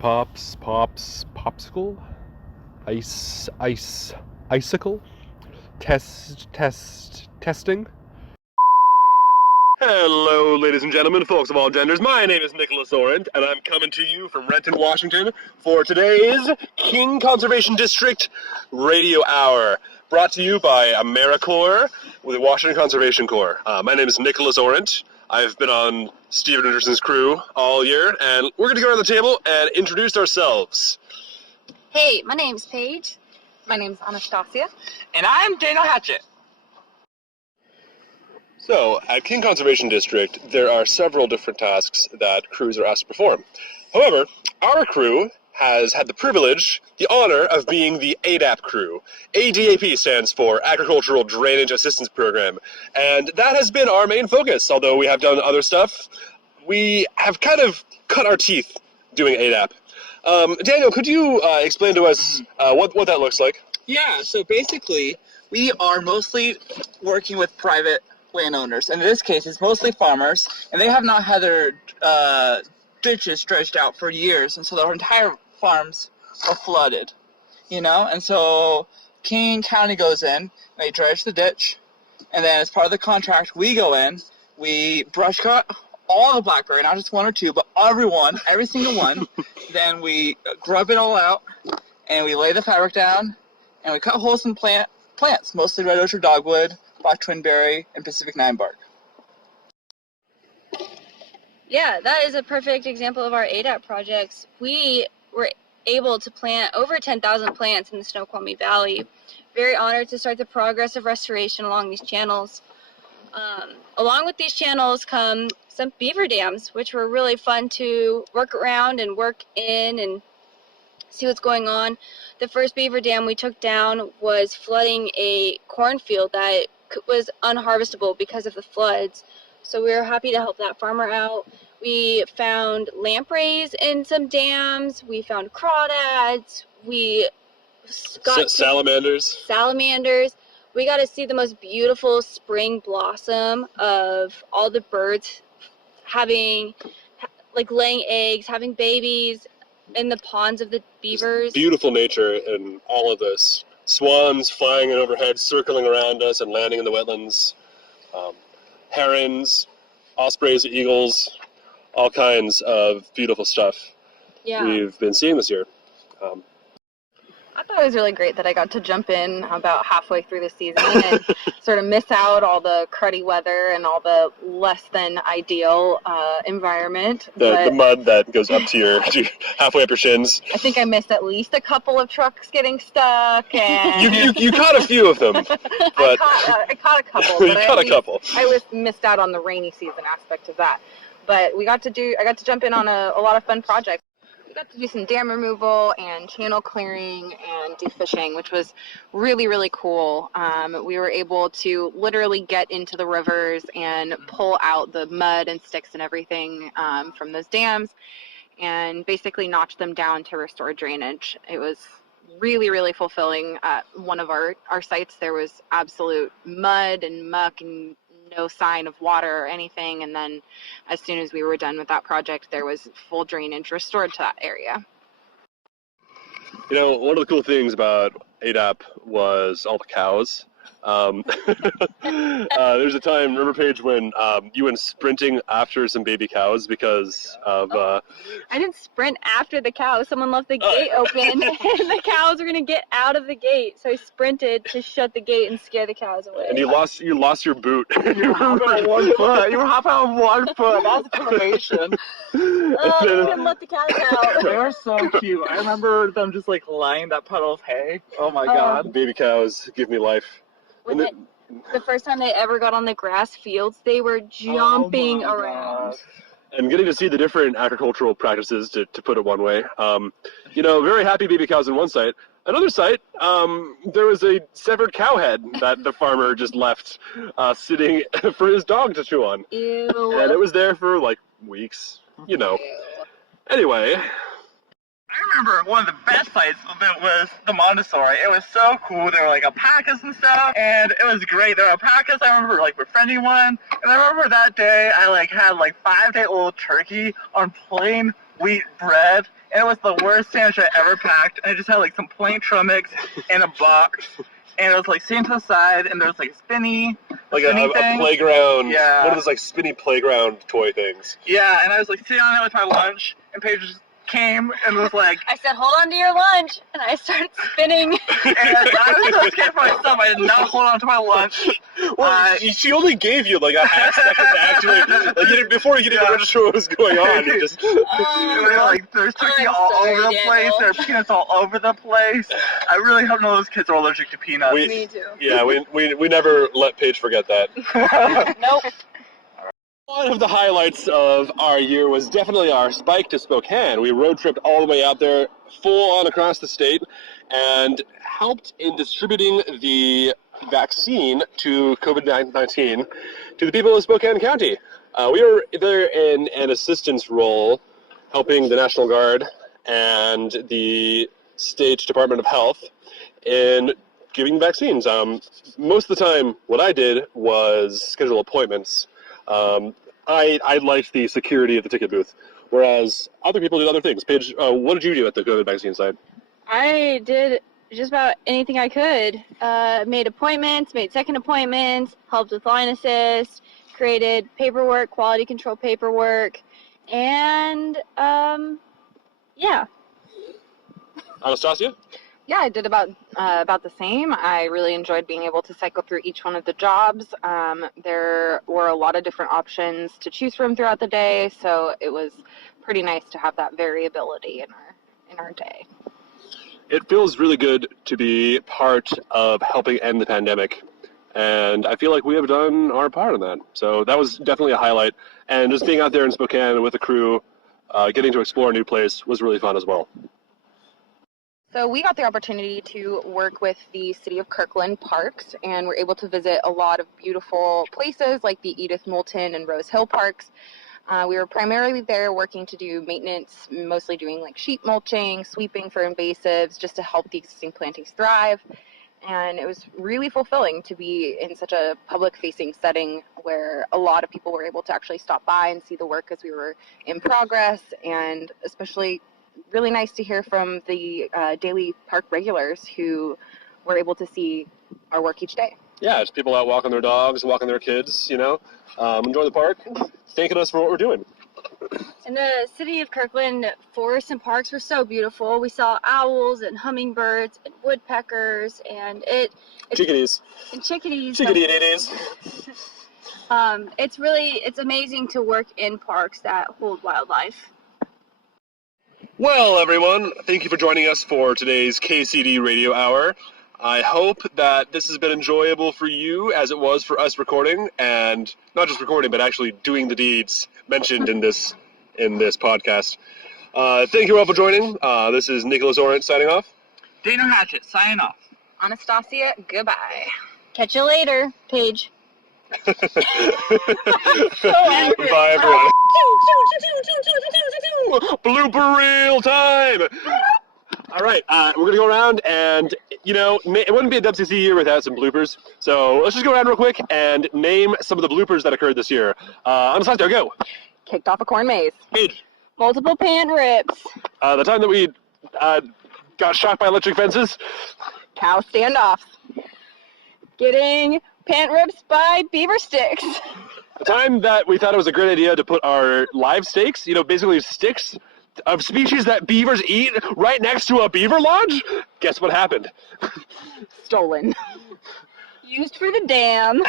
Popsicle, icicle, testing. Hello, ladies and gentlemen, folks of all genders. My name is Nicholas Orent, and I'm coming to you from Renton, Washington, for today's King Conservation District Radio Hour, brought to you by AmeriCorps with the Washington Conservation Corps. My name is Nicholas Orent. I've been on Steven Anderson's crew all year, and we're going to go around the table and introduce ourselves. Hey, my name's Paige. My name's Anastasia. And I'm Daniel Hatchett. So, at King Conservation District, there are several different tasks that crews are asked to perform. However, our crew has had the privilege, the honor of being the ADAP crew. ADAP stands for Agricultural Drainage Assistance Program, and that has been our main focus. Although we have done other stuff, we have kind of cut our teeth doing ADAP. Daniel, could you explain to us what that looks like? Yeah, so basically, we are mostly working with private landowners. In this case, it's mostly farmers, and they have not had their ditches dredged out for years, and so their entire farms are flooded, you know? And so King County goes in, they dredge the ditch, and then as part of the contract, we go in, we brush cut all the blackberry, not just one or two, but every single one. Then we grub it all out, and we lay the fabric down, and we cut holes in plants, mostly red orchard dogwood, black twinberry, and Pacific Nine bark. Yeah, that is a perfect example of our ADAP projects. We were able to plant over 10,000 plants in the Snoqualmie Valley. Very honored to start the progressive restoration along these channels. Along with these channels come some beaver dams, which were really fun to work around and work in and see what's going on. The first beaver dam we took down was flooding a cornfield that was unharvestable because of the floods. So we were happy to help that farmer out. We found lampreys in some dams. We found crawdads. We got salamanders. We got to see the most beautiful spring blossom of all the birds laying eggs, having babies in the ponds of the beavers. Beautiful nature in all of this. Swans flying overhead, circling around us and landing in the wetlands. Herons, ospreys, eagles, all kinds of beautiful stuff we've been seeing this year. I thought it was really great that I got to jump in about halfway through the season and sort of miss out all the cruddy weather and all the less than ideal environment. The mud that goes up to halfway up your shins. I think I missed at least a couple of trucks getting stuck. And you caught a few of them. But I caught a couple. You caught a couple. I missed out on the rainy season aspect of that. But I got to jump in on a lot of fun projects. We got to do some dam removal and channel clearing and defishing, which was really, really cool. We were able to literally get into the rivers and pull out the mud and sticks and everything from those dams and basically notch them down to restore drainage. It was really, really fulfilling. At one of our sites, there was absolute mud and muck and no sign of water or anything, and then as soon as we were done with that project, there was full drainage restored to that area. You know, one of the cool things about ADAP was all the cows. There's a time, remember Paige, when you went sprinting after some baby cows because of... I didn't sprint after the cows. Someone left the gate open and the cows were going to get out of the gate. So I sprinted to shut the gate and scare the cows away. And you lost your boot. You were hopping on 1 foot. You were hopping on 1 foot. That's information. I couldn't let the cows out. They were so cute. I remember them just lying that puddle of hay. Oh my God. Baby cows give me life. The first time they ever got on the grass fields, they were jumping around. And getting to see the different agricultural practices, to put it one way. Very happy baby cows on one site. Another site, there was a severed cow head that the farmer just left sitting for his dog to chew on. Ew. And it was there for weeks, Ew. Anyway. I remember one of the best sites was the Montessori. It was so cool. There were alpacas and stuff, and it was great. There were alpacas. I remember befriending one, and I remember that day I had 5-day-old turkey on plain wheat bread, and it was the worst sandwich I ever packed. And I just had like some plain trail mix in a box, and it was like sitting to the side, and there was like spinny a playground. Yeah. One of those like spinny playground toy things. Yeah, and I was like sitting on it with my lunch, and Paige just came and was like, I said, hold on to your lunch, and I started spinning. and I was so scared for myself. I did not hold on to my lunch. Well, she only gave you like a half second to actually, like, before you could even register what was going on. You just. There's turkey all over the place. There are peanuts all over the place. I really hope none of those kids are allergic to peanuts. Me too. Yeah, we never let Paige forget that. Nope. One of the highlights of our year was definitely our Spike to Spokane. We road tripped all the way out there, full on across the state, and helped in distributing the vaccine to COVID-19 to the people of Spokane County. We were there in an assistance role, helping the National Guard and the State Department of Health in giving vaccines. Most of the time, what I did was schedule appointments. I liked the security of the ticket booth, whereas other people did other things. Paige, what did you do at the COVID vaccine site? I did just about anything I could. Made appointments, made second appointments, helped with line assist, created paperwork, quality control paperwork, and yeah. Anastasia? Yeah, I did about the same. I really enjoyed being able to cycle through each one of the jobs. There were a lot of different options to choose from throughout the day, so it was pretty nice to have that variability in our day. It feels really good to be part of helping end the pandemic, and I feel like we have done our part in that. So that was definitely a highlight, and just being out there in Spokane with the crew, getting to explore a new place was really fun as well. So we got the opportunity to work with the City of Kirkland Parks, and we're able to visit a lot of beautiful places like the Edith Moulton and Rose Hill Parks. We were primarily there working to do maintenance, mostly doing like sheet mulching, sweeping for invasives, just to help the existing plantings thrive. And it was really fulfilling to be in such a public-facing setting where a lot of people were able to actually stop by and see the work as we were in progress, and especially really nice to hear from the daily park regulars who were able to see our work each day. Yeah, it's people out walking their dogs, walking their kids, enjoy the park, thanking us for what we're doing. And the City of Kirkland forests and parks were so beautiful. We saw owls and hummingbirds and woodpeckers and chickadees. And chickadees. Chickadee-dee-dees. It's amazing to work in parks that hold wildlife. Well, everyone, thank you for joining us for today's KCD Radio Hour. I hope that this has been enjoyable for you as it was for us recording, and not just recording, but actually doing the deeds mentioned in this podcast. Thank you all for joining. This is Nicholas Orant signing off. Dana Hatchett signing off. Anastasia, goodbye. Catch you later, Paige. Bye, everyone. Blooper reel time! All right, we're going to go around and, it wouldn't be a WCC year without some bloopers. So let's just go around real quick and name some of the bloopers that occurred this year. Anastasia, go. Kicked off a corn maze. Paige. Multiple pant rips. The time that we got shocked by electric fences. Cow standoffs. Getting pant rips by beaver sticks. The time that we thought it was a great idea to put our live stakes, basically sticks of species that beavers eat right next to a beaver lodge. Guess what happened? Stolen. Used for the dam.